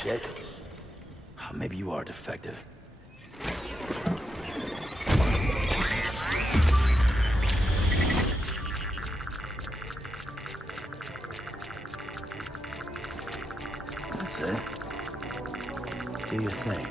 shit. Maybe you are defective. That's it. Do your thing.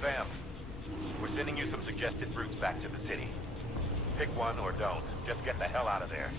Sam, we're sending you some suggested routes back to the city. Pick one or don't. Just get the hell out of there.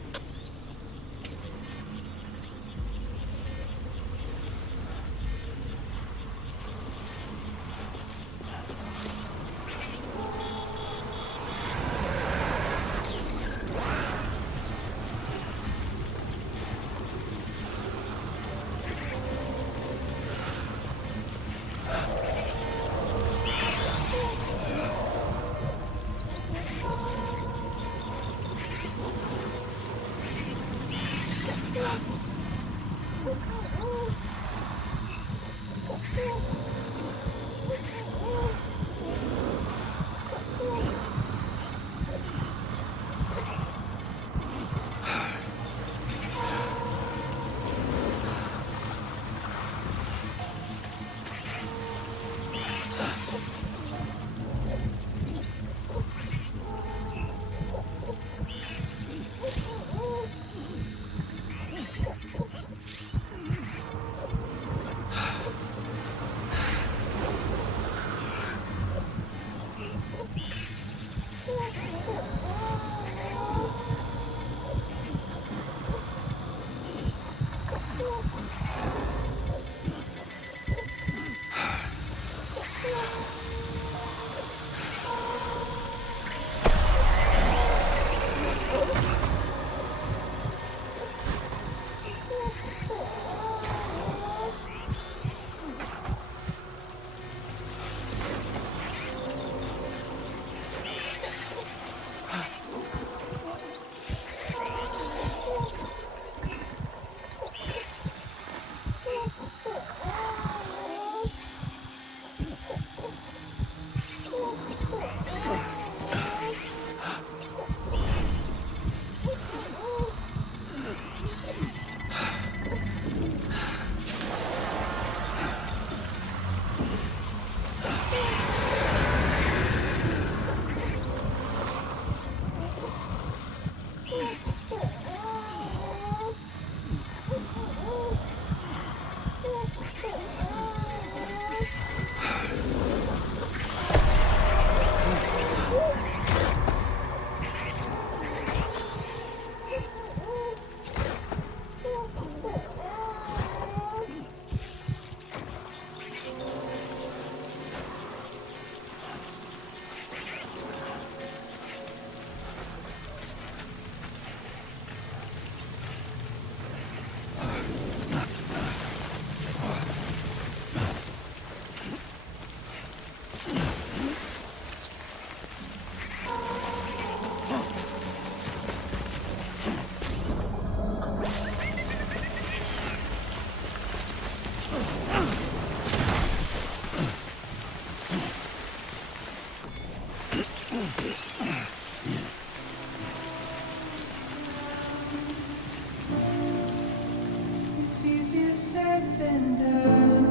It's easier said than done.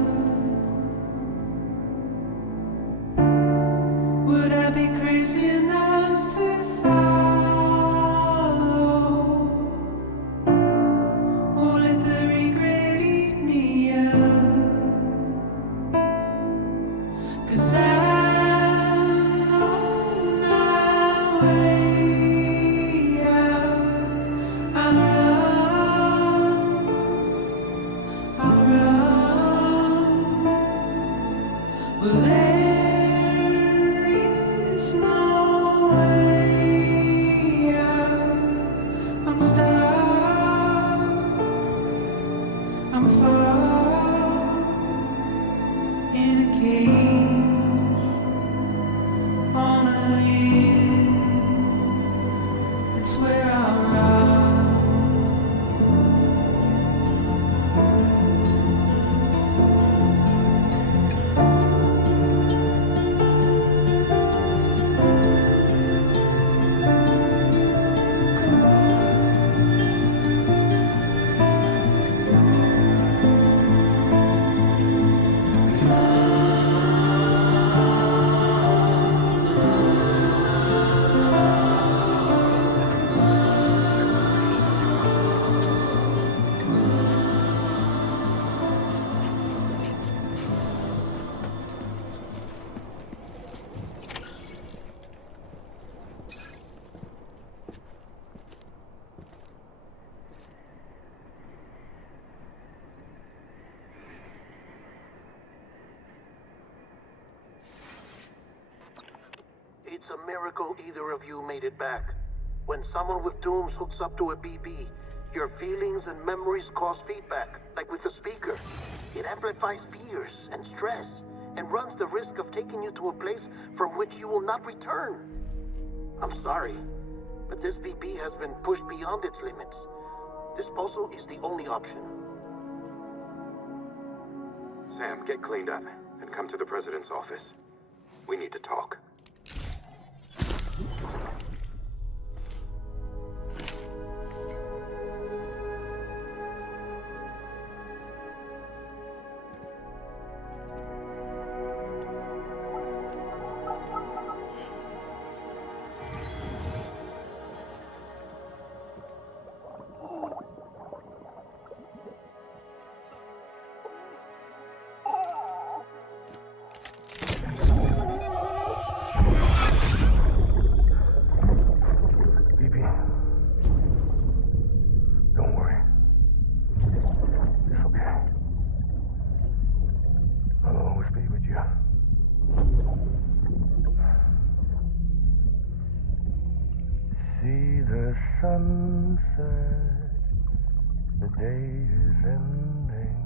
Would I be crazy enough to follow? Or let the regret eat me up? 'Cause I'm on my way out. I'll run. Well, there is no way out. I'm stuck. I'm far. in a cage on a hill. It's where I'll ride. It's a miracle either of you made it back. When someone with dooms hooks up to a BB, your feelings and memories cause feedback, like with a speaker. It amplifies fears and stress, and runs the risk of taking you to a place from which you will not return. I'm sorry, but this BB has been pushed beyond its limits. Disposal is the only option. Sam, get cleaned up and come to the president's office. We need to talk. Don't worry. It's okay. I'll always be with you. See the sunset. The day is ending.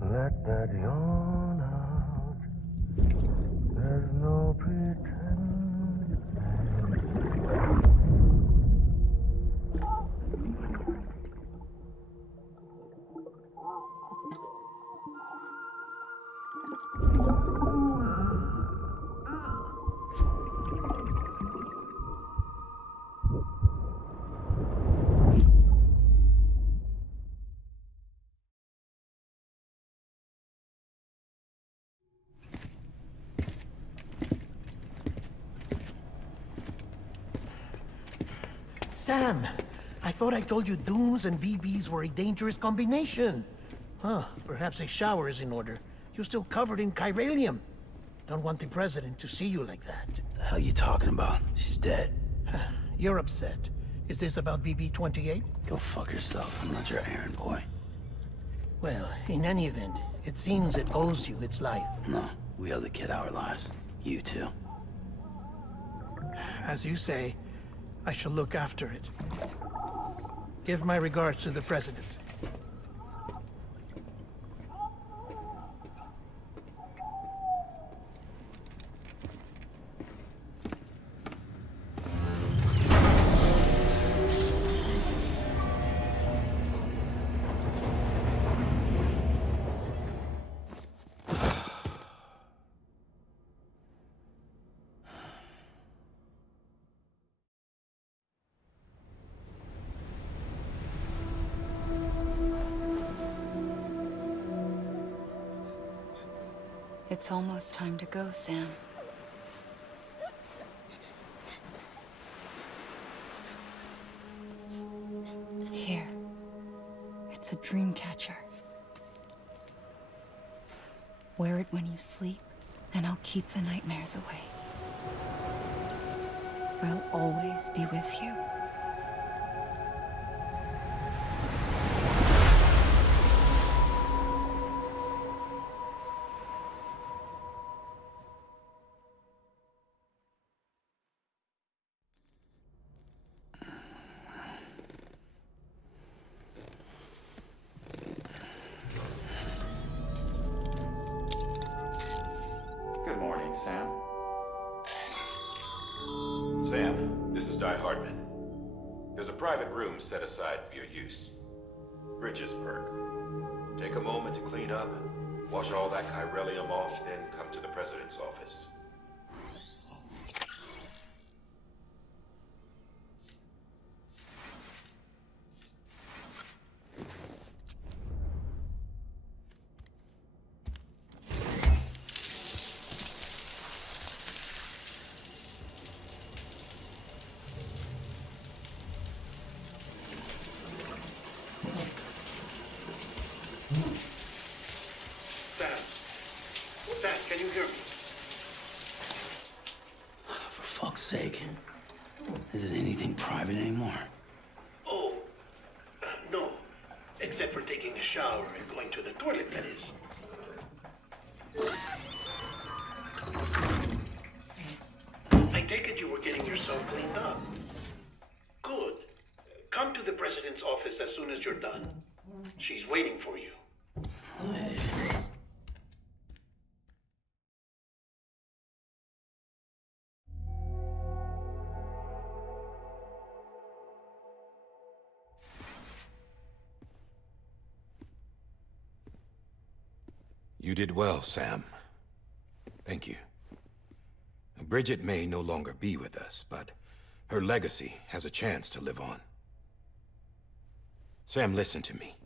Let that yawn out. There's no pretending. Sam, I thought I told you dooms and BBs were a dangerous combination. Huh, perhaps a shower is in order. You're still covered in chiralium. Don't want the president to see you like that. The hell you talking about? She's dead. You're upset. Is this about BB-28? Go fuck yourself. I'm not your errand boy. Well, in any event, it seems it owes you its life. No, we owe the kid our lives. You too. As you say, I shall look after it. Give my regards to the president. It's almost time to go, Sam. Here. It's a dream catcher. Wear it when you sleep, and I'll keep the nightmares away. I'll always be with you. morning, Sam. Sam, this is Di Hardman. There's a private room set aside for your use. Bridges perk. Take a moment to clean up, wash all that chiralium off, then come to the President's office. Sam, can you hear me? For fuck's sake. Isn't anything private anymore? Oh, no. Except for taking a shower and going to the toilet, that is. I take it you were getting yourself cleaned up. Good. Come to the President's office as soon as you're done. She's waiting for you. You did well, Sam. Thank you. Bridget may no longer be with us, but her legacy has a chance to live on. Sam, listen to me.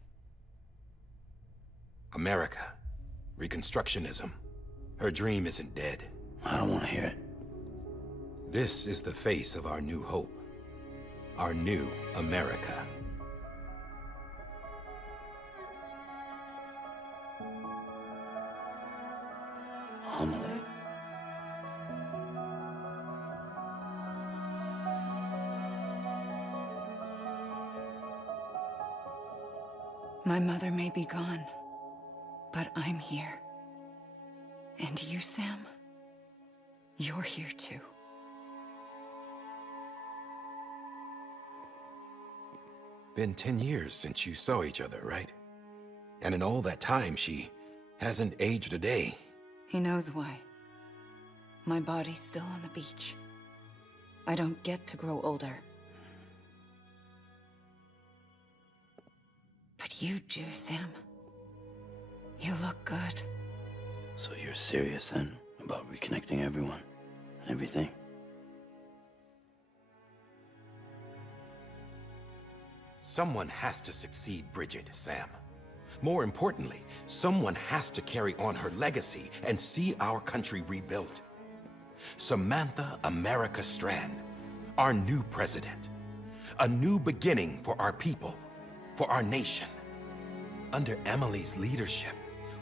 America, Reconstructionism, her dream isn't dead. I don't want to hear it. This is the face of our new hope. Our new America. Amelie. My mother may be gone, but I'm here. And you, Sam? You're here too. Been 10 years since you saw each other, right? And in all that time, she hasn't aged a day. He knows why. My body's still on the beach. I don't get to grow older. But you do, Sam. You look good. So you're serious then about reconnecting everyone and everything? Someone has to succeed Bridget, Sam. More importantly, someone has to carry on her legacy and see our country rebuilt. Samantha America Strand, our new president. A new beginning for our people, for our nation. Under Emily's leadership,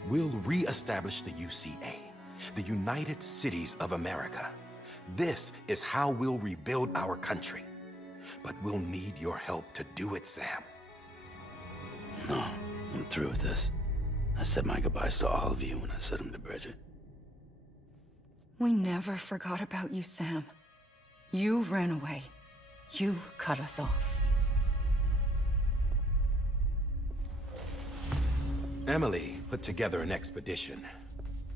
we'll re-establish the UCA, the United Cities of America. This is how we'll rebuild our country. But we'll need your help to do it, Sam. No, I'm through with this. I said my goodbyes to all of you when I said them to Bridget. We never forgot about you, Sam. You ran away. You cut us off. Emily put together an expedition.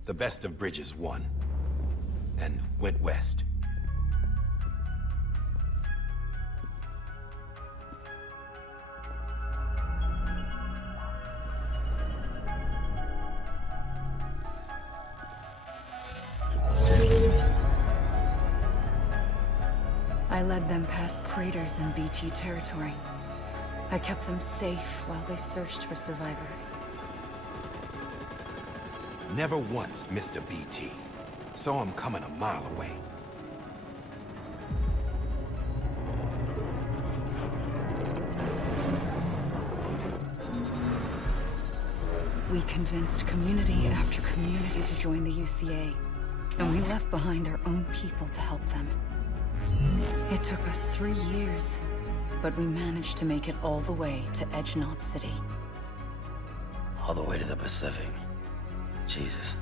The best of Bridges won, and went west. I led them past craters in BT territory. I kept them safe while they searched for survivors. Never once missed a BT. Saw him coming a mile away. We convinced community after community to join the UCA, and we left behind our own people to help them. It took us 3 years, but we managed to make it all the way to Edgenaught City. All the way to the Pacific. Jesus.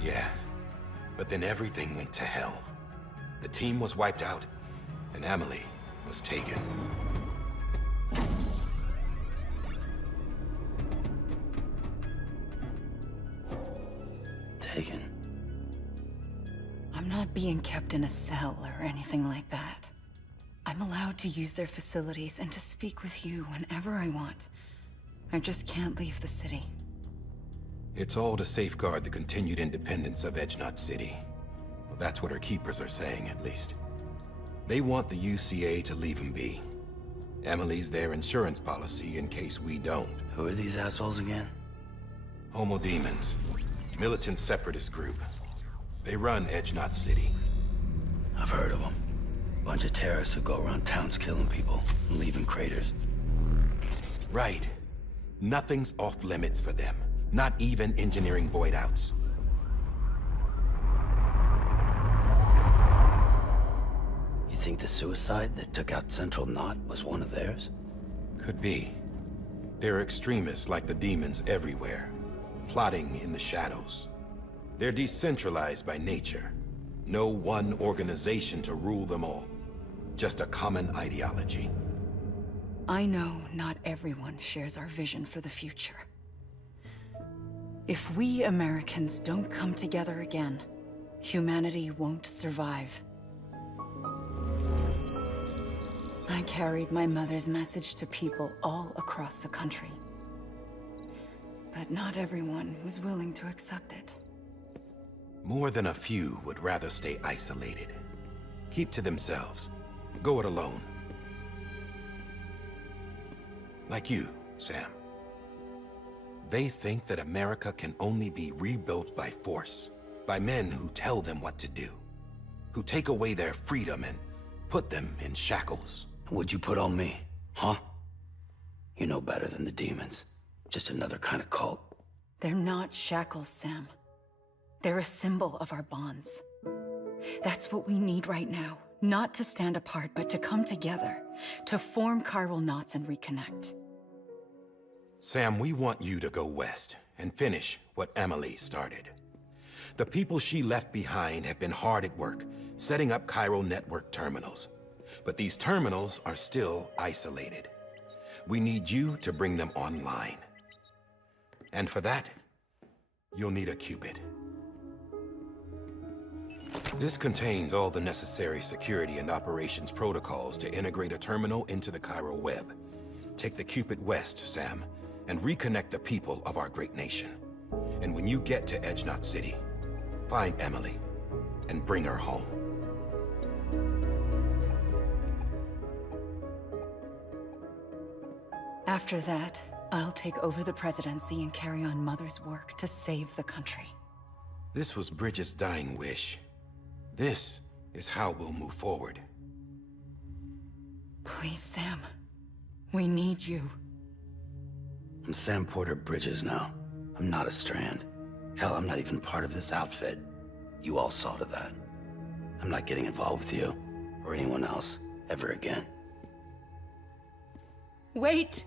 Yeah, but then everything went to hell. The team was wiped out, and Emily was taken. Taken. not being kept in a cell or anything like that. I'm allowed to use their facilities and to speak with you whenever I want. I just can't leave the city. It's all to safeguard the continued independence of E02 City. Well, that's what our keepers are saying, at least. They want the UCA to leave them be. Emily's their insurance policy in case we don't. Who are these assholes again? Homo Demons. Militant separatist group. They run E02 City. I've heard of them. Bunch of terrorists who go around towns killing people and leaving craters. Right. Nothing's off limits for them. Not even engineering void outs. You think the suicide that took out Central Knot was one of theirs? Could be. There are extremists like the demons everywhere, plotting in the shadows. They're decentralized by nature. No one organization to rule them all. Just a common ideology. I know not everyone shares our vision for the future. If we Americans don't come together again, humanity won't survive. I carried my mother's message to people all across the country. But not everyone was willing to accept it. More than a few would rather stay isolated. Keep to themselves. Go it alone. Like you, Sam. They think that America can only be rebuilt by force, by men who tell them what to do, who take away their freedom and put them in shackles. What'd you put on me, huh? You know better than the demons. Just another kind of cult. They're not shackles, Sam. They're a symbol of our bonds. That's what we need right now. Not to stand apart, but to come together, to form chiral knots and reconnect. Sam, we want you to go west and finish what Emily started. The people she left behind have been hard at work, setting up chiral network terminals. But these terminals are still isolated. We need you to bring them online. And for that, you'll need a Cupid. This contains all the necessary security and operations protocols to integrate a terminal into the chiral web. Take the Cupid west, Sam, and reconnect the people of our great nation. And when you get to E02 City, find Emily and bring her home. After that, I'll take over the presidency and carry on Mother's work to save the country. This was Bridget's dying wish. This is how we'll move forward. Please, Sam. We need you. I'm Sam Porter Bridges now. I'm not a Strand. Hell, I'm not even part of this outfit. You all saw to that. I'm not getting involved with you, or anyone else, ever again. Wait!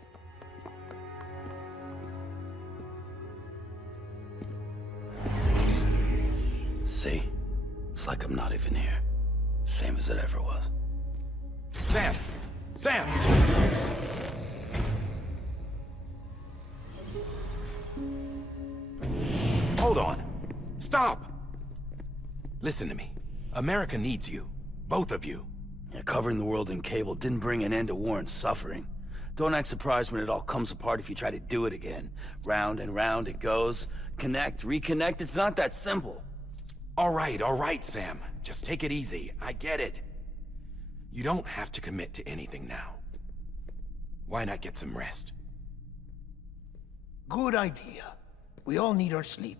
See? It's like I'm not even here. Same as it ever was. Sam! Sam! Hold on. Stop! Listen to me. America needs you. Both of you. Yeah, covering the world in cable didn't bring an end to war and suffering. Don't act surprised when it all comes apart if you try to do it again. Round and round it goes. Connect, reconnect, it's not that simple. All right, Sam. Just take it easy. I get it. You don't have to commit to anything now. Why not get some rest? Good idea. We all need our sleep.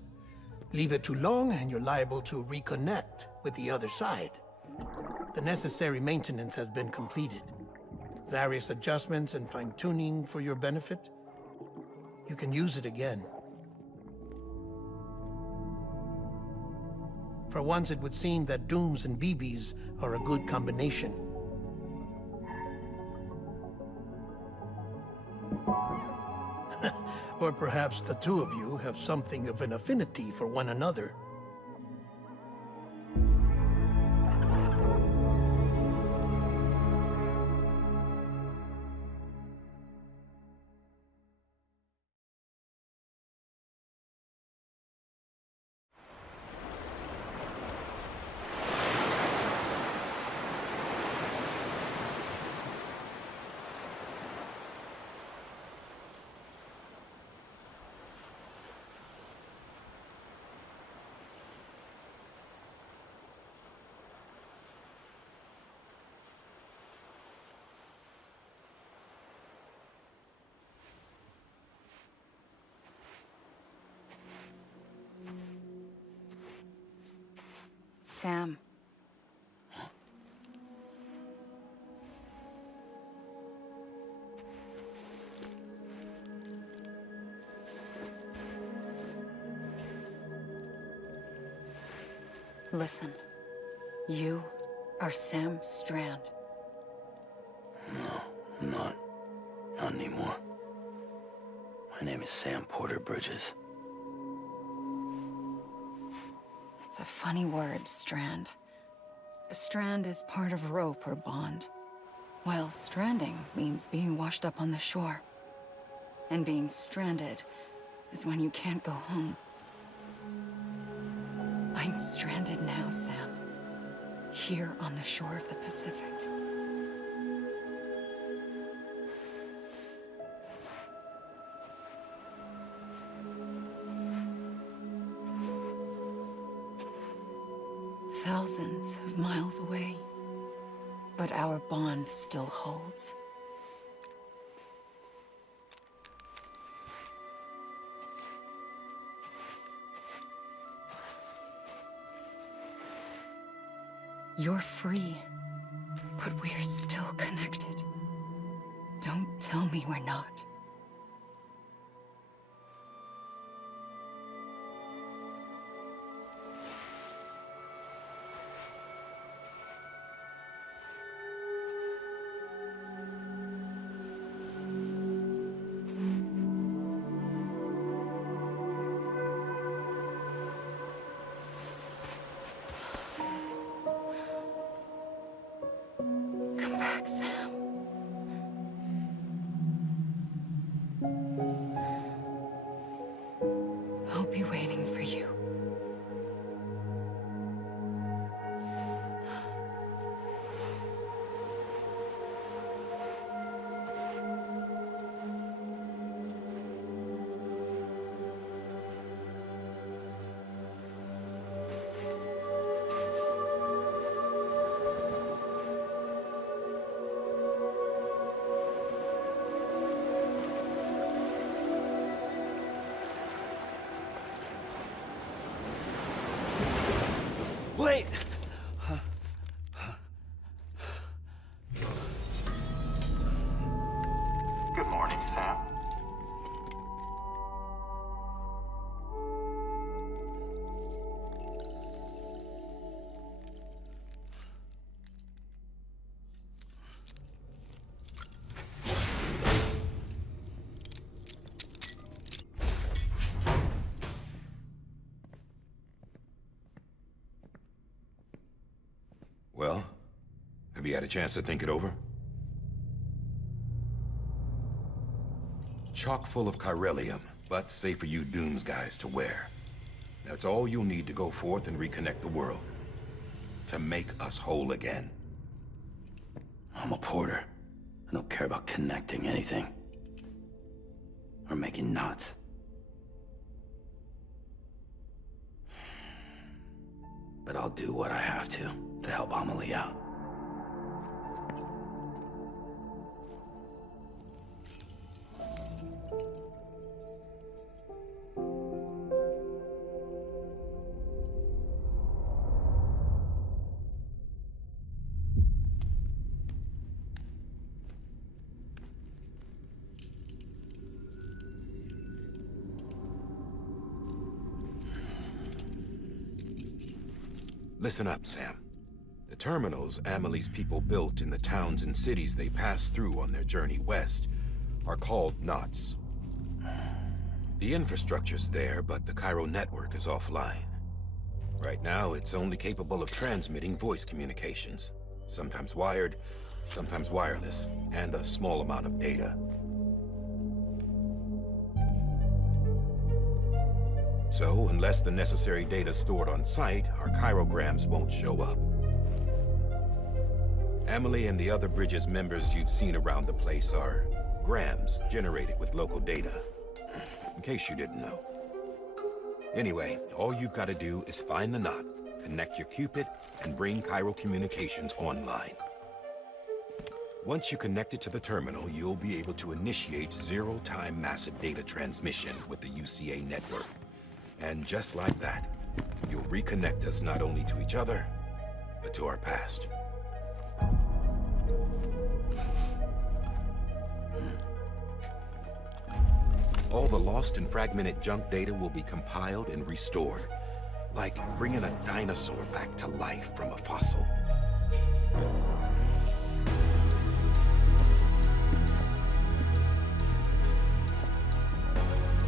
Leave it too long and you're liable to reconnect with the other side. The necessary maintenance has been completed. Various adjustments and fine-tuning for your benefit. You can use it again. For once, it would seem that Dooms and BBs are a good combination. Or perhaps the two of you have something of an affinity for one another. Sam. Listen, you are Sam Strand. No, I'm not. Not anymore. My name is Sam Porter Bridges. It's a funny word, Strand. A strand is part of rope or bond, while stranding means being washed up on the shore. And being stranded is when you can't go home. I'm stranded now, Sam. Here on the shore of the Pacific. Thousands of miles away, but our bond still holds. You're free, but we're still connected. Don't tell me we're not. Come back, Sam. I'll be waiting for you. Wait! Good morning, Sam. Well, have you had a chance to think it over? Chock full of chiralium, but safe for you Dooms guys to wear. That's all you'll need to go forth and reconnect the world. To make us whole again. I'm a porter. I don't care about connecting anything. Or making knots. But I'll do what I have to help Amelie out. Listen up, Sam. The terminals Amelie's people built in the towns and cities they passed through on their journey west are called knots. The infrastructure's there, but the Cairo network is offline. Right now, it's only capable of transmitting voice communications. Sometimes wired, sometimes wireless, and a small amount of data. So, unless the necessary data stored on site, our chirograms won't show up. Amelie and the other Bridges members you've seen around the place are grams generated with local data. In case you didn't know. Anyway, all you've got to do is find the knot, connect your Cupid, and bring Cairo communications online. Once you connect it to the terminal, you'll be able to initiate zero-time massive data transmission with the UCA network. And just like that, You'll reconnect us not only to each other, but to our past. All the lost and fragmented junk data will be compiled and restored, like bringing a dinosaur back to life from a fossil.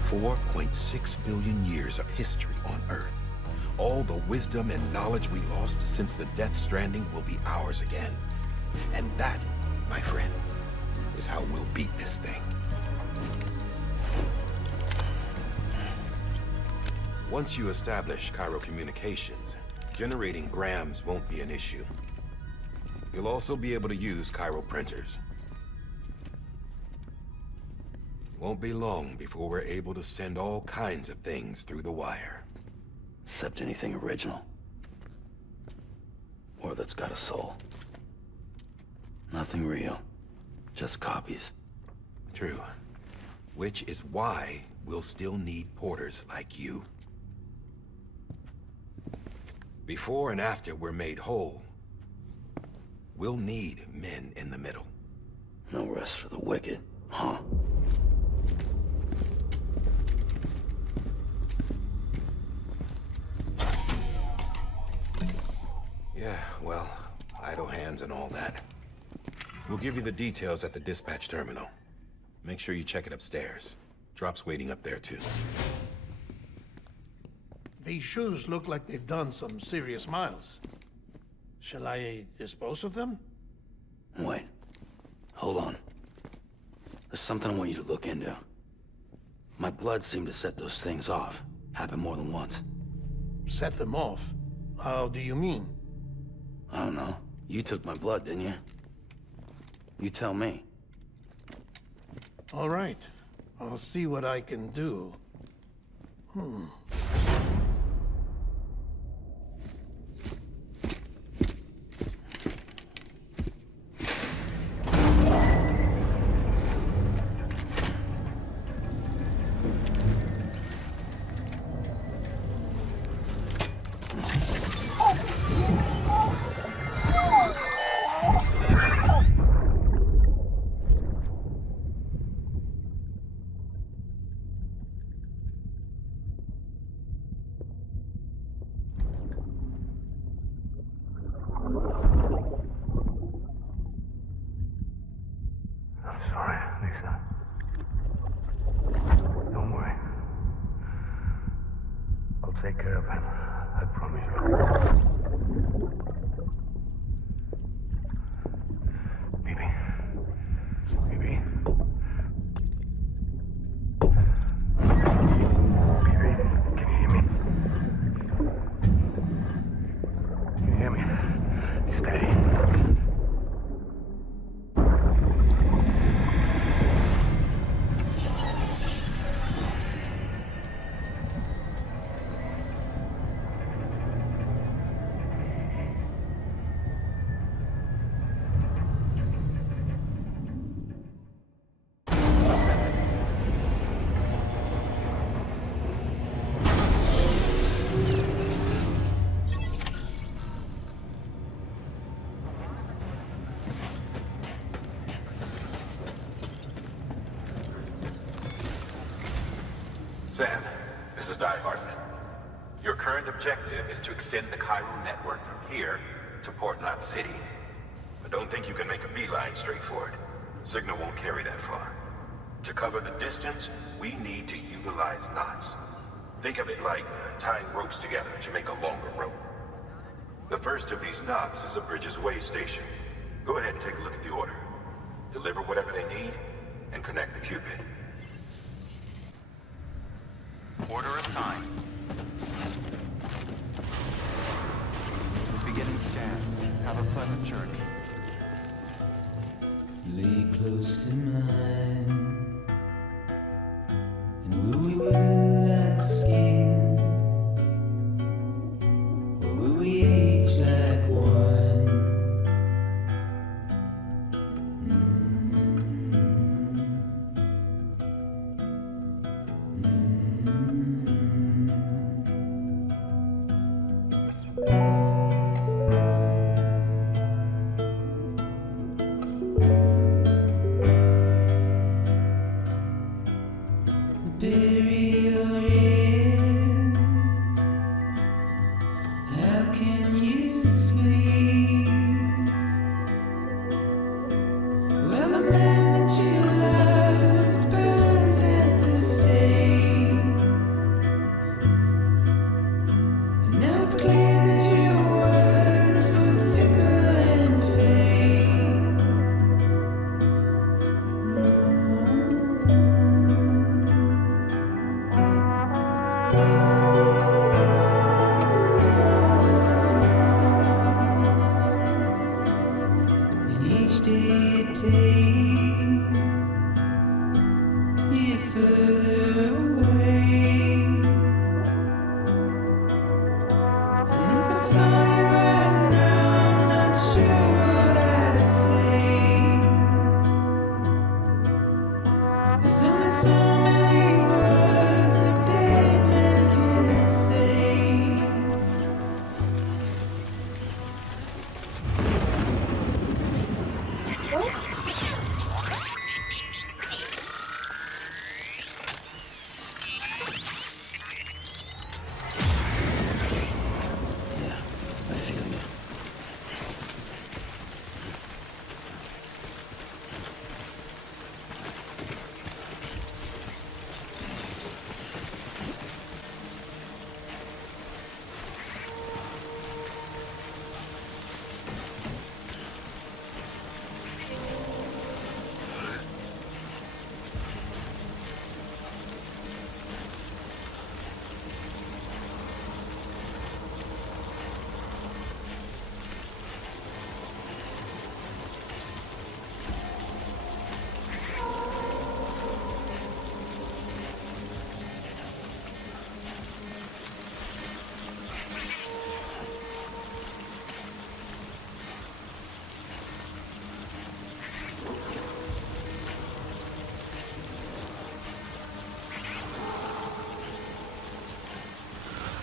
$4.6 billion years of history on Earth. All the wisdom and knowledge we lost since the Death Stranding will be ours again. And that, my friend, is how we'll beat this thing. Once you establish Cairo communications, generating grams won't be an issue. You'll also be able to use Cairo printers. Won't be long before we're able to send all kinds of things through the wire. Except anything original. Or that's got a soul. Nothing real. Just copies. True. Which is why we'll still need porters like you. Before and after we're made whole, we'll need men in the middle. No rest for the wicked, huh? Yeah, well, idle hands and all that. We'll give you the details at the dispatch terminal. Make sure you check it upstairs. Drop's waiting up there too. These shoes look like they've done some serious miles. Shall I dispose of them? Wait. Hold on. There's something I want you to look into. My blood seemed to set those things off. Happened more than once. Set them off? How do you mean? I don't know. You took my blood, didn't you? You tell me. All right. I'll see what I can do. I'm sorry, Lisa. Don't worry. I'll take care of him. I promise you. Baby. Baby. Baby, can you hear me? Can you hear me? Steady. Sam, this is Di Hartman. Your current objective is to extend the Cairo network from here to Port Knot City. But don't think you can make a beeline straight for it. Signal won't carry that far. To cover the distance, we need to utilize knots. Think of it like tying ropes together to make a longer rope. The first of these knots is a Bridges Way station. Go ahead and take a look at the order. Deliver whatever they need, and connect the Cupid. Order assigned. Beginning scan. Have a pleasant journey. Lay close to mine, and will we will as skin, or will we age like wine? it's clear that your words were fickle and fake. And each day you take you further away. And if I saw you right now, I'm not sure what I'd say. There's only so many words a dead man can say.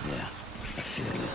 Yeah, I feel you. Yeah, I feel you.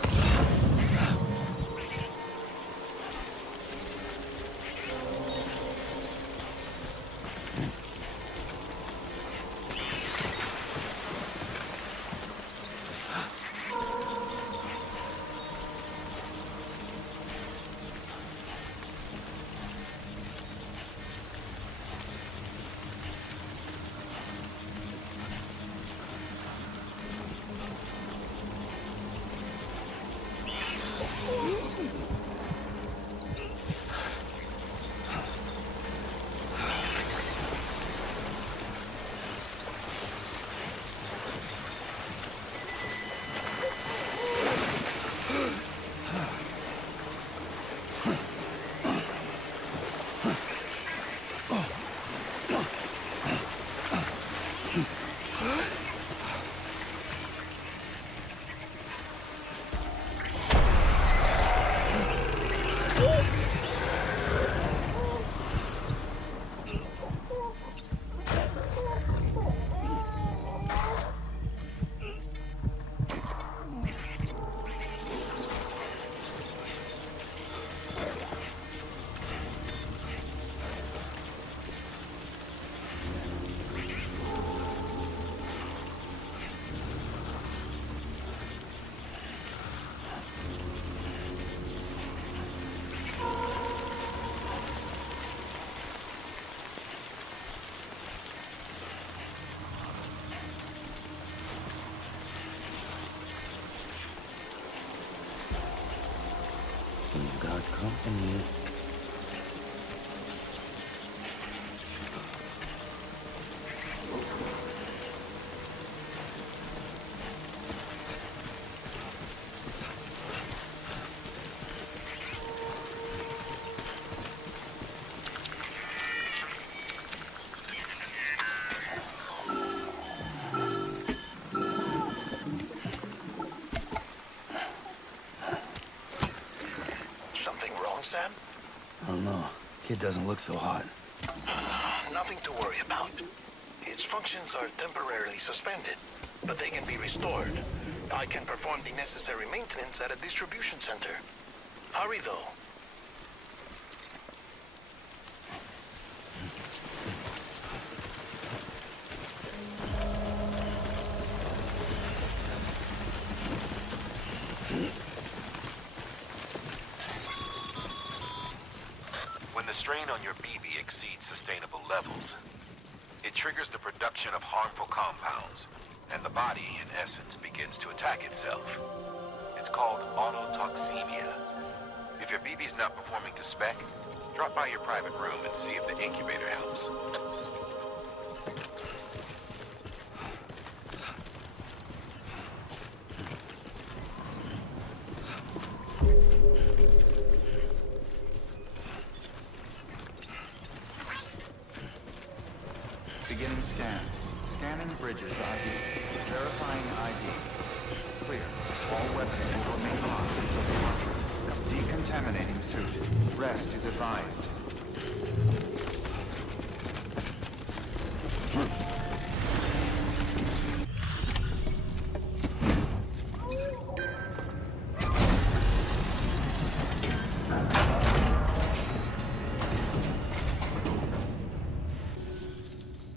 You've got company. Something wrong, Sam? I don't know. Kid doesn't look so hot. Nothing to worry about. Its functions are temporarily suspended, but they can be restored. I can perform the necessary maintenance at a distribution center. Hurry, though. When the strain on your BB exceeds sustainable levels, it triggers the production of harmful compounds, and the body, in essence, begins to attack itself. It's called autotoxemia. If your BB's not performing to spec, drop by your private room and see if the incubator helps. Beginning scan. Scanning bridges ID. Verifying ID. Clear. All weapons will remain on until departure. Decontaminating suit. Rest is advised.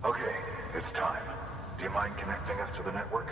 Okay, it's time. Do you mind connecting us to the network?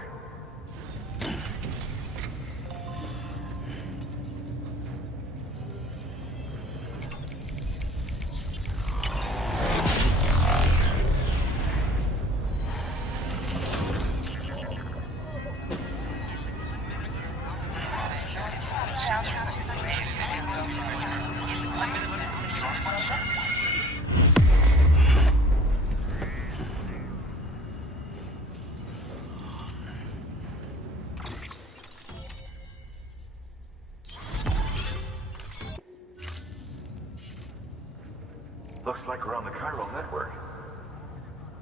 Looks like we're on the chiral network.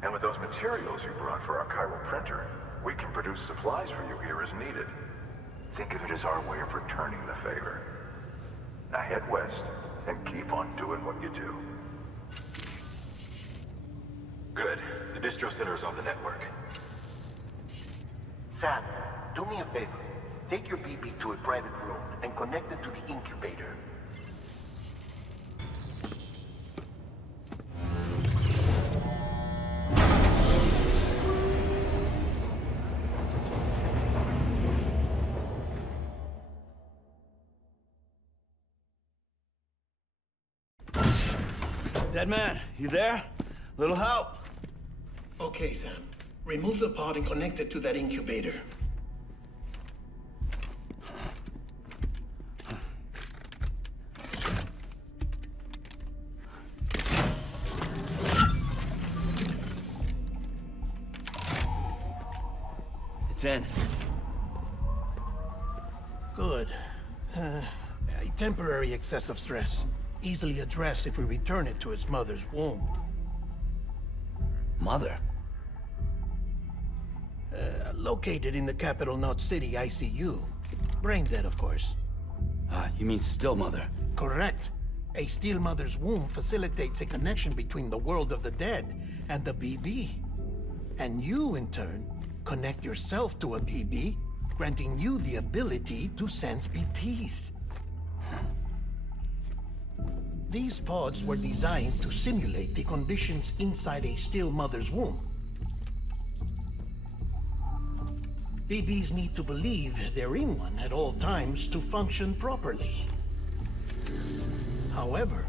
And with those materials you brought for our chiral printer, we can produce supplies for you here as needed. Think of it as our way of returning the favor. Now head west and keep on doing what you do. Good. The distro center is on the network. Sam, do me a favor. Take your BB to a private room and connect it to the incubator. Dead man, you there? Little help? Okay, Sam. Remove the pod and connect it to that incubator. It's in. Good. A temporary excessive stress. Easily addressed if we return it to its mother's womb. Mother? Located in the capital Knot City ICU. Brain dead, of course. You mean still mother? Correct. A still mother's womb facilitates a connection between the world of the dead and the BB. And you, in turn, connect yourself to a BB, granting you the ability to sense BTs. These pods were designed to simulate the conditions inside a still mother's womb. BBs need to believe they're in one at all times to function properly. However,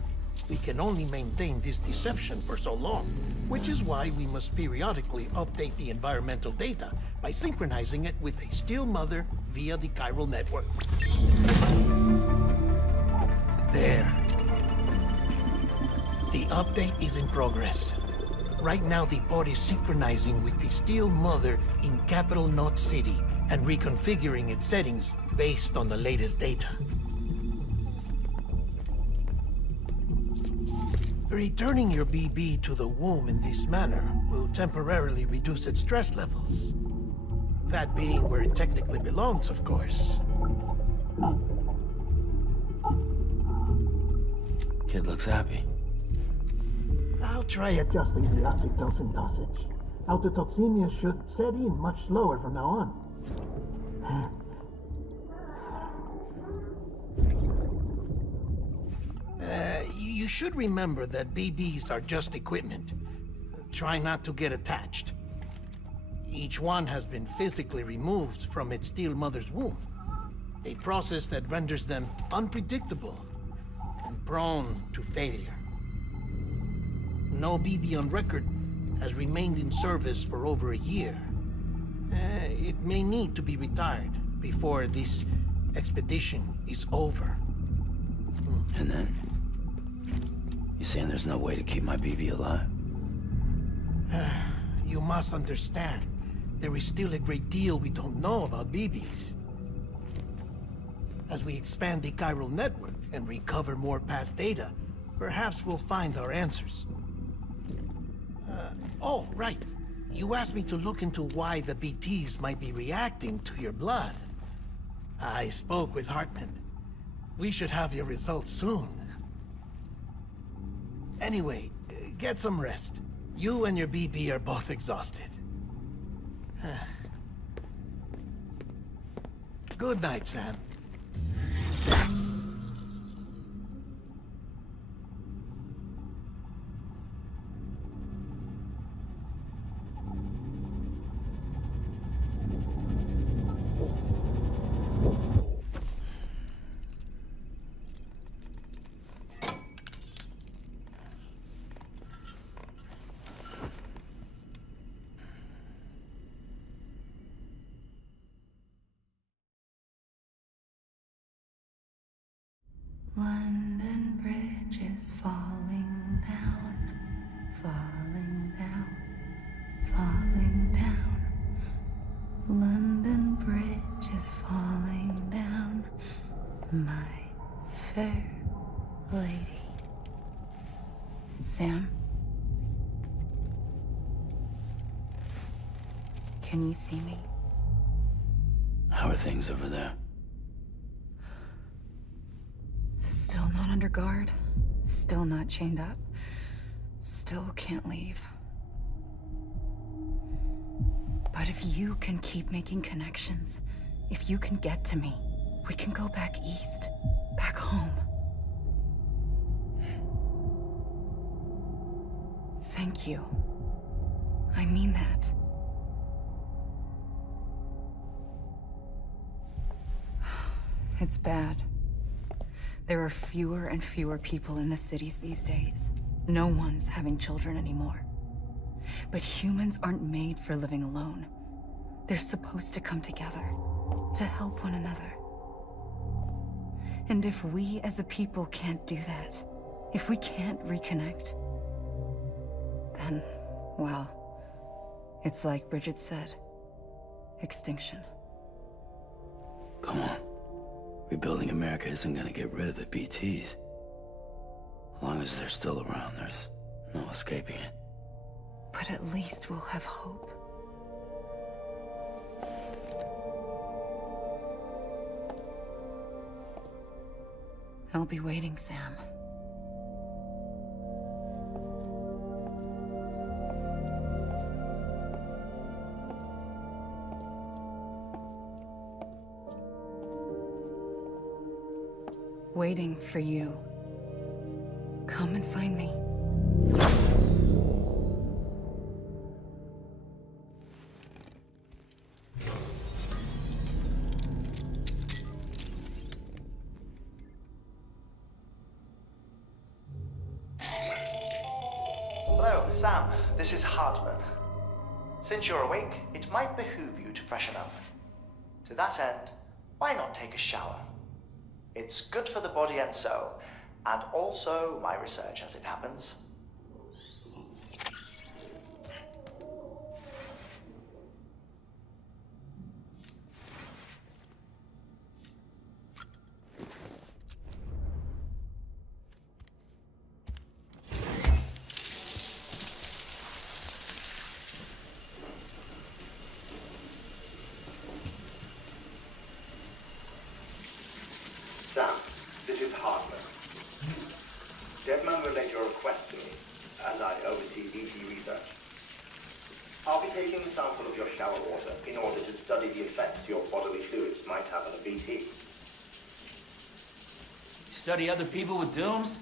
we can only maintain this deception for so long, which is why we must periodically update the environmental data by synchronizing it with a still mother via the chiral network. There. The update is in progress. Right now, the pod is synchronizing with the still mother in capital Knot City and reconfiguring its settings based on the latest data. Returning your BB to the womb in this manner will temporarily reduce its stress levels. That being where it technically belongs, of course. Kid looks happy. I'll try adjusting the oxytocin dosage. Autotoxemia should set in much slower from now on. You should remember that BBs are just equipment. Try not to get attached. Each one has been physically removed from its still mother's womb. A process that renders them unpredictable and prone to failure. No BB on record has remained in service for over a year. It may need to be retired before this Expedition is over. And then? You saying there's no way to keep my BB alive? You must understand, there is still a great deal we don't know about BBs. As we expand the chiral network and recover more past data, perhaps we'll find our answers. Oh, right. You asked me to look into why the BTs might be reacting to your blood. I spoke with Hartman. We should have your results soon. Anyway, get some rest. You and your BB are both exhausted. Good night, Sam. London Bridge is falling down, falling down, falling down. London Bridge is falling down, my fair lady. Sam? Can you see me? How are things over there? Still not under guard, still not chained up, still can't leave. But if you can keep making connections, if you can get to me, we can go back east, back home. Thank you. I mean that. It's bad. There are fewer and fewer people in the cities these days. No one's having children anymore. But humans aren't made for living alone. They're supposed to come together, to help one another. And if we as a people can't do that, if we can't reconnect, then, well, it's like Bridget said, extinction. Come on. Rebuilding America isn't gonna get rid of the BTs. As long as they're still around, there's no escaping it. But at least we'll have hope. I'll be waiting, Sam. Waiting for you. Come and find me. Hello, Sam. This is Hartman. Since you're awake, it might behoove you to freshen up. To that end, why not take a shower? It's good for the body and soul, and also my research as it happens. Sam, this is Hartman. Deadman relayed your request to me, as I oversee BT research. I'll be taking a sample of your shower water in order to study the effects your bodily fluids might have on a BT. You study other people with dooms?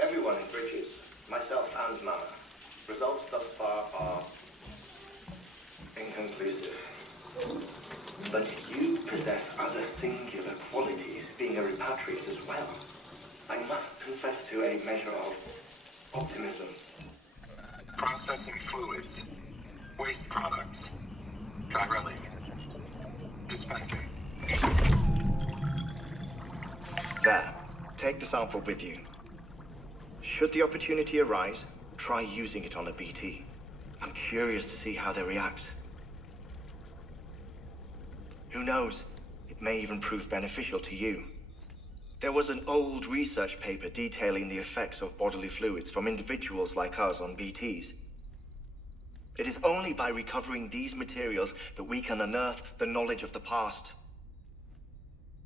Everyone in Bridges, myself and Mama. Results thus far are inconclusive. But you possess other singular qualities, being a repatriate as well. I must confess to a measure of optimism. Processing fluids. Waste products. Chiralic. Dispensing. There. Take the sample with you. Should the opportunity arise, try using it on a BT. I'm curious to see how they react. Who knows? It may even prove beneficial to you. There was an old research paper detailing the effects of bodily fluids from individuals like us on BTs. It is only by recovering these materials that we can unearth the knowledge of the past.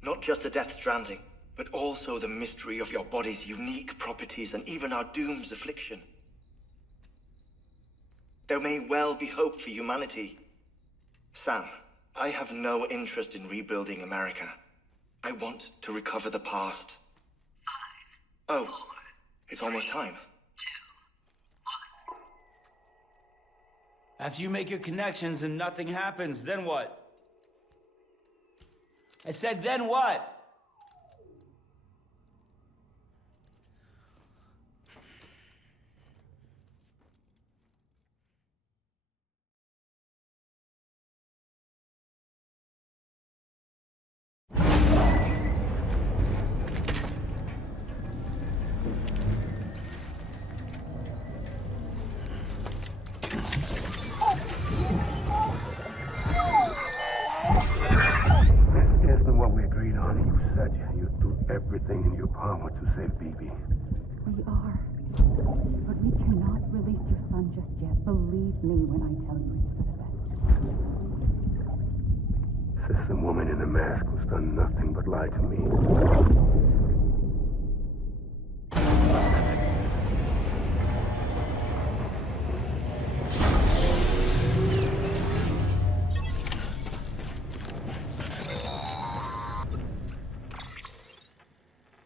Not just the Death Stranding, but also the mystery of your body's unique properties and even our doom's affliction. There may well be hope for humanity. Sam, I have no interest in rebuilding America. I want to recover the past. 5, oh, 4, it's almost time. 2, 1. After you make your connections and nothing happens, then what? I said, then what? Isn't what we agreed on? You said you'd do everything in your power to save BB. We are. But we cannot release your son just yet. Believe me when I tell you it's for the best. System woman in a mask who's done nothing but lie to me.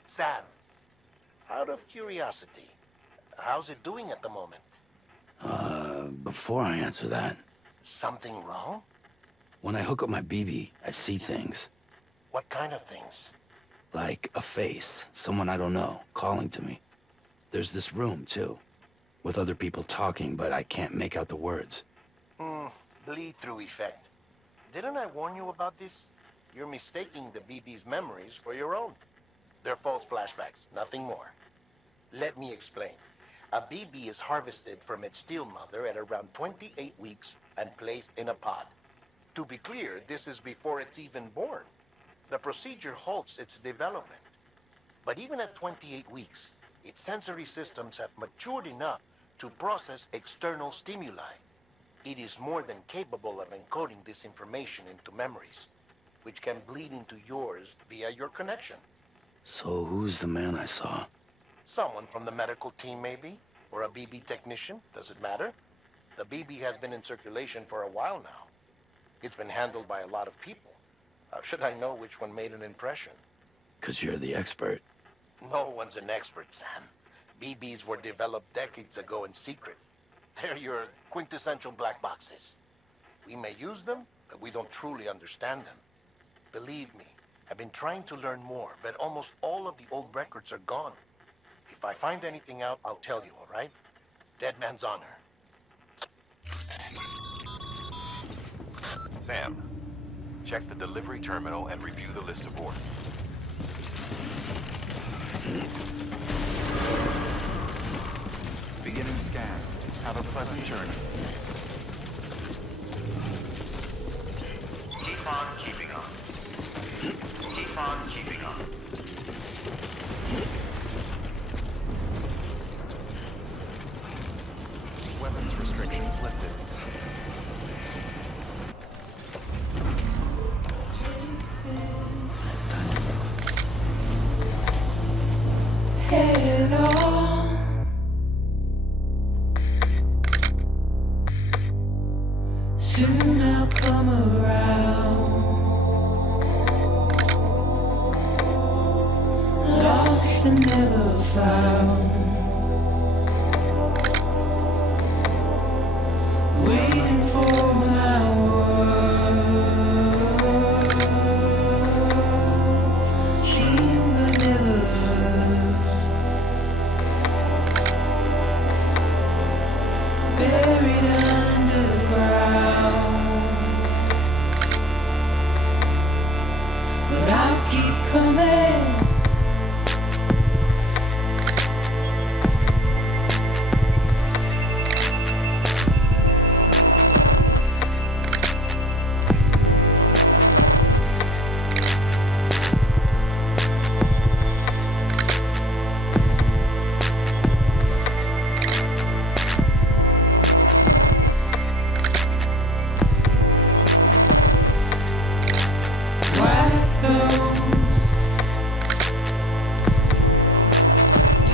Sam, out of curiosity, how's it doing at the moment? Before I answer that, Something wrong? when I hook up my BB, I see things. What kind of things? Like a face, someone I don't know, calling to me. There's this room, too, with other people talking, but I can't make out the words. Bleed-through effect. Didn't I warn you about this? You're mistaking the BB's memories for your own. They're false flashbacks, nothing more. Let me explain. A BB is harvested from its steel mother at around 28 weeks and placed in a pod. To be clear, this is before it's even born. The procedure halts its development. But even at 28 weeks, its sensory systems have matured enough to process external stimuli. It is more than capable of encoding this information into memories, which can bleed into yours via your connection. So who's the man I saw? Someone from the medical team, maybe? Or a BB technician? Does it matter? The BB has been in circulation for a while now. It's been handled by a lot of people. How should I know which one made an impression? 'Cause you're the expert. No one's an expert, Sam. BBs were developed decades ago in secret. They're your quintessential black boxes. We may use them, but we don't truly understand them. Believe me, I've been trying to learn more, but almost all of the old records are gone. If I find anything out, I'll tell you, all right? Dead man's honor. Sam, check the delivery terminal and review the list of orders. Beginning scan. Have a pleasant journey. Keep on keeping on. Keep on keeping on. Weapons restrictions lifted. Head on. Soon I'll come around. Lost and never found. Waiting for my words. Seen but never heard. Buried underground. But I'll keep coming.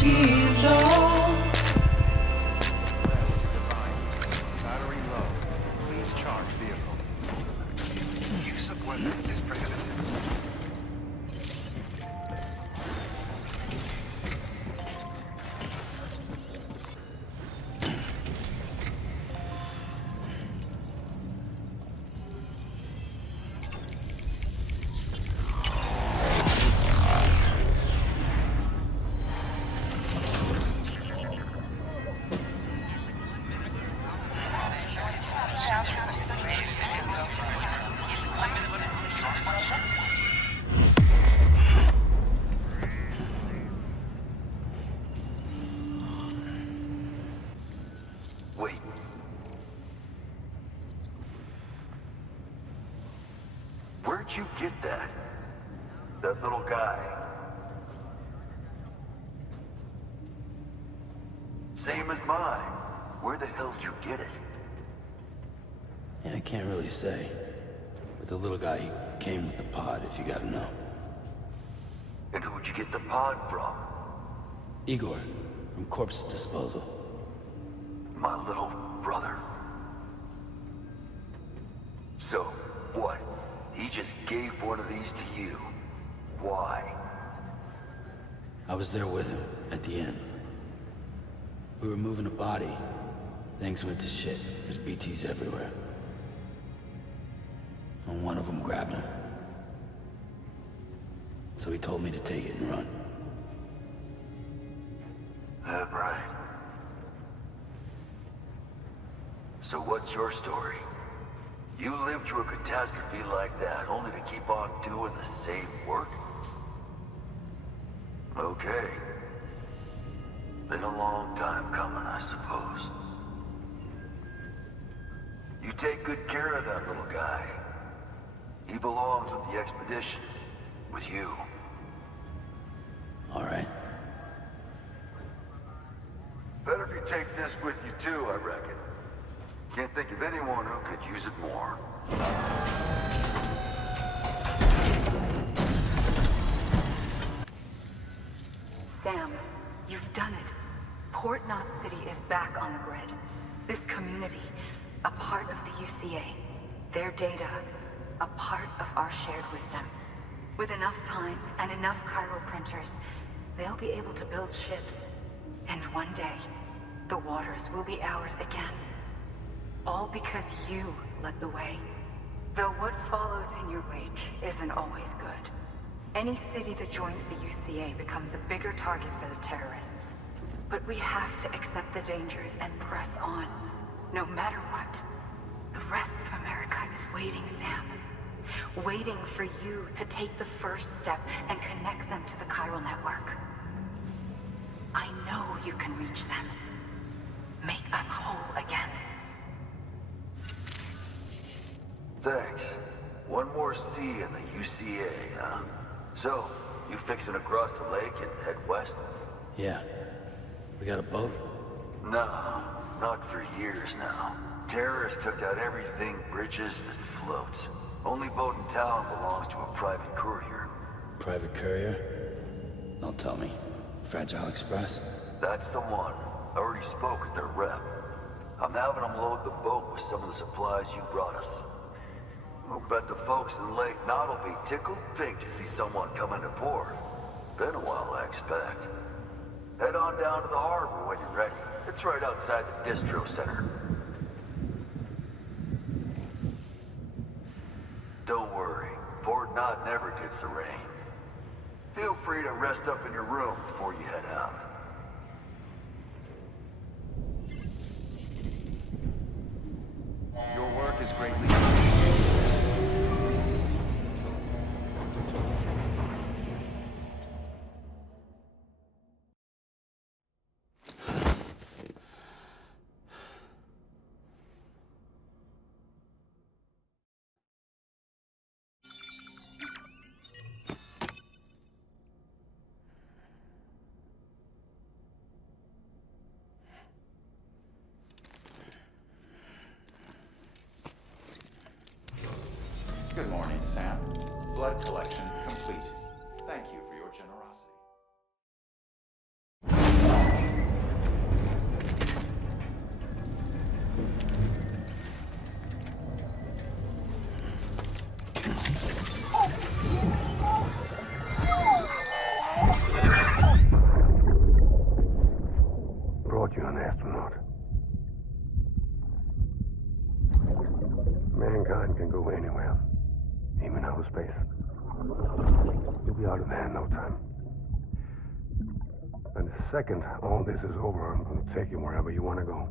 dissolve. Battery low. Please charge vehicle. Use of weapons is prohibited. Wait. Where'd you get that? That little guy? Same as mine. Where the hell did you get it? Yeah, I can't really say. But the little guy, he came with the pod, if you gotta know. And who'd you get the pod from? Igor, from Corpse Disposal. My little brother. So, what? He just gave one of these to you. Why? I was there with him, at the end. We were moving a body. Things went to shit. There's BTs everywhere. And one of them grabbed him. So he told me to take it and run. That right. So what's your story? You lived through a catastrophe like that, only to keep on doing the same work? Okay. Been a long time coming, I suppose. You take good care of that little guy. He belongs with the expedition. With you. All right. Better if you take this with you too, I reckon. Can't think of anyone who could use it more. Sam, you've done it. Port Knot City is back on the grid. This community, a part of the UCA. Their data, a part of our shared wisdom. With enough time and enough chiral printers, they'll be able to build ships. And one day, the waters will be ours again. All because you led the way. Though what follows in your wake isn't always good. Any city that joins the UCA becomes a bigger target for the terrorists. But we have to accept the dangers and press on, no matter what. The rest of America is waiting, Sam. Waiting for you to take the first step and connect them to the chiral network. I know you can reach them. Make us whole again. Thanks. One more C in the UCA, huh? So, you fixing to cross the lake and head west? Yeah. We got a boat? No, not for years now. Terrorists took out everything bridges that floats. Only boat in town belongs to a private courier. Private courier? Don't tell me. Fragile Express? That's the one. I already spoke with their rep. I'm having them load the boat with some of the supplies you brought us. I'll bet the folks in Lake Knot will be tickled pink to see someone come into port. Been a while, I expect. Head on down to the harbor when you're ready. It's right outside the distro center. Don't worry, Port Knot never gets the rain. Feel free to rest up in your room before you head out. Your work is greatly appreciated. Good morning, Sam. Blood collection complete. Thank you for your generosity. no time. And the second all this is over, I'm going to take you wherever you want to go.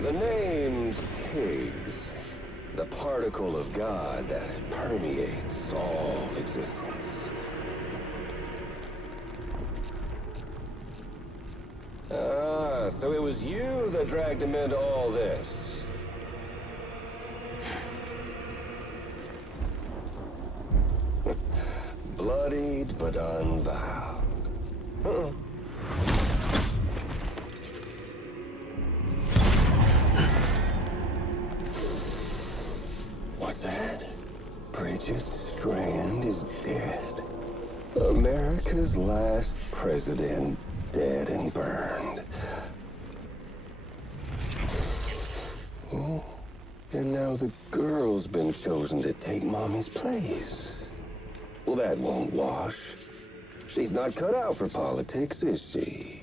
The name's Higgs, the particle of God that permeates all existence. Ah, so it was you that dragged him into all this. Bloodied but unvowed. Uh-oh. What's that? Bridget Strand is dead. America's last president dead and burned. Oh, and now the girl's been chosen to take Mommy's place. Well, that won't wash. She's not cut out for politics, is she?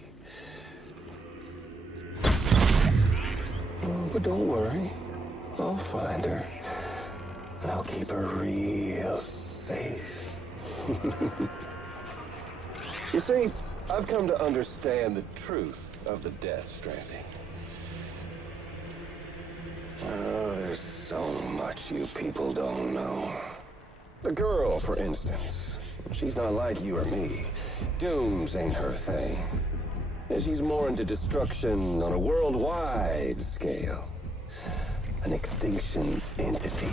Oh, but don't worry. I'll find her. And I'll keep her real safe. You see, I've come to understand the truth of the Death Stranding. Oh, there's so much you people don't know. The girl, for instance, she's not like you or me. Dooms ain't her thing. And she's more into destruction on a worldwide scale. An extinction entity.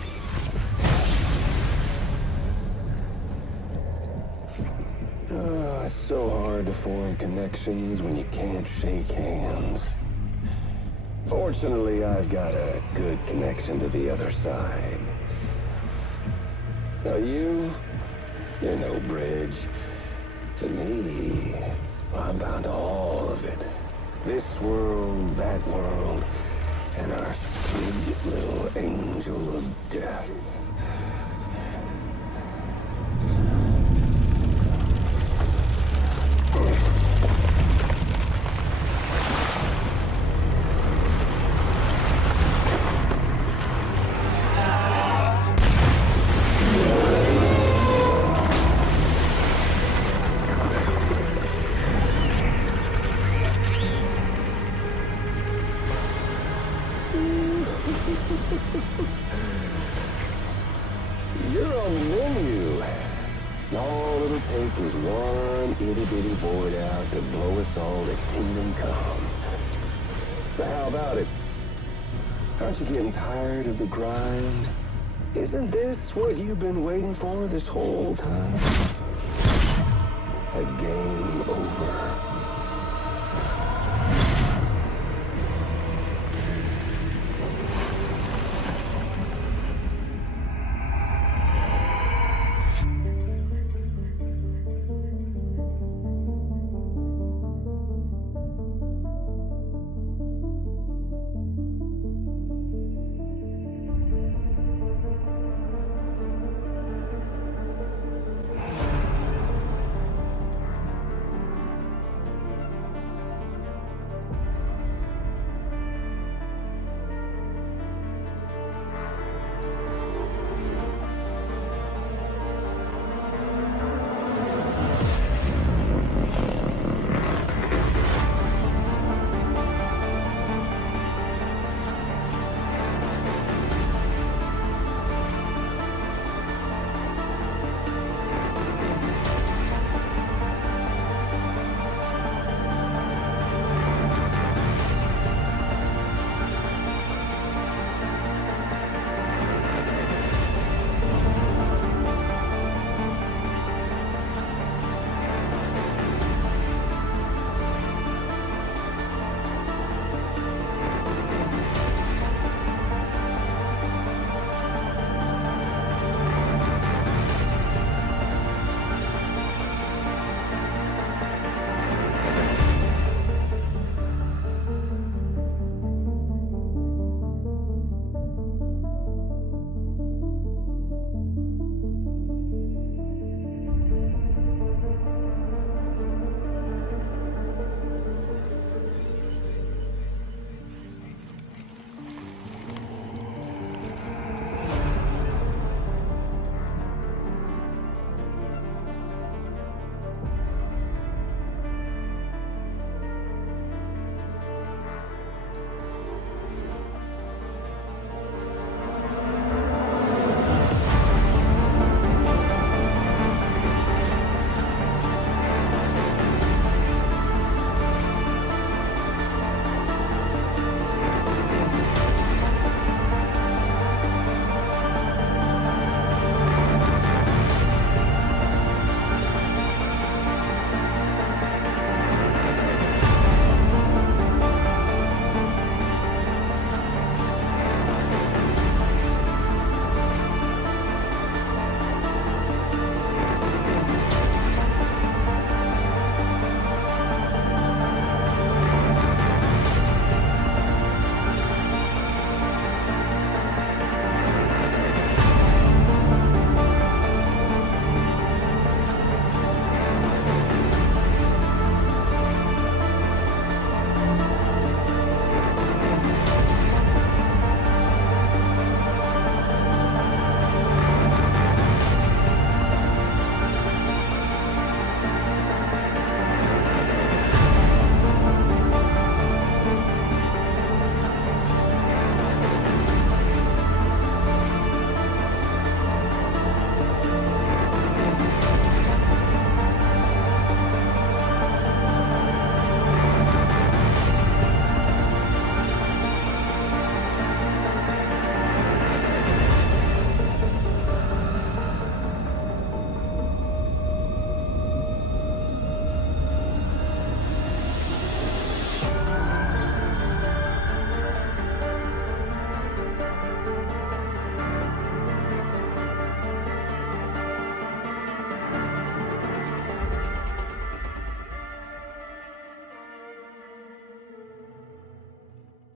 Oh, it's so hard to form connections when you can't shake hands. Fortunately, I've got a good connection to the other side. Now you're no bridge. To me, I'm bound to all of it. This world, that world, and our sweet little angel of death. You're on the menu. All it'll take is one itty-bitty void out to blow us all to kingdom come. So how about it? Aren't you getting tired of the grind? Isn't this what you've been waiting for this whole time? A game over.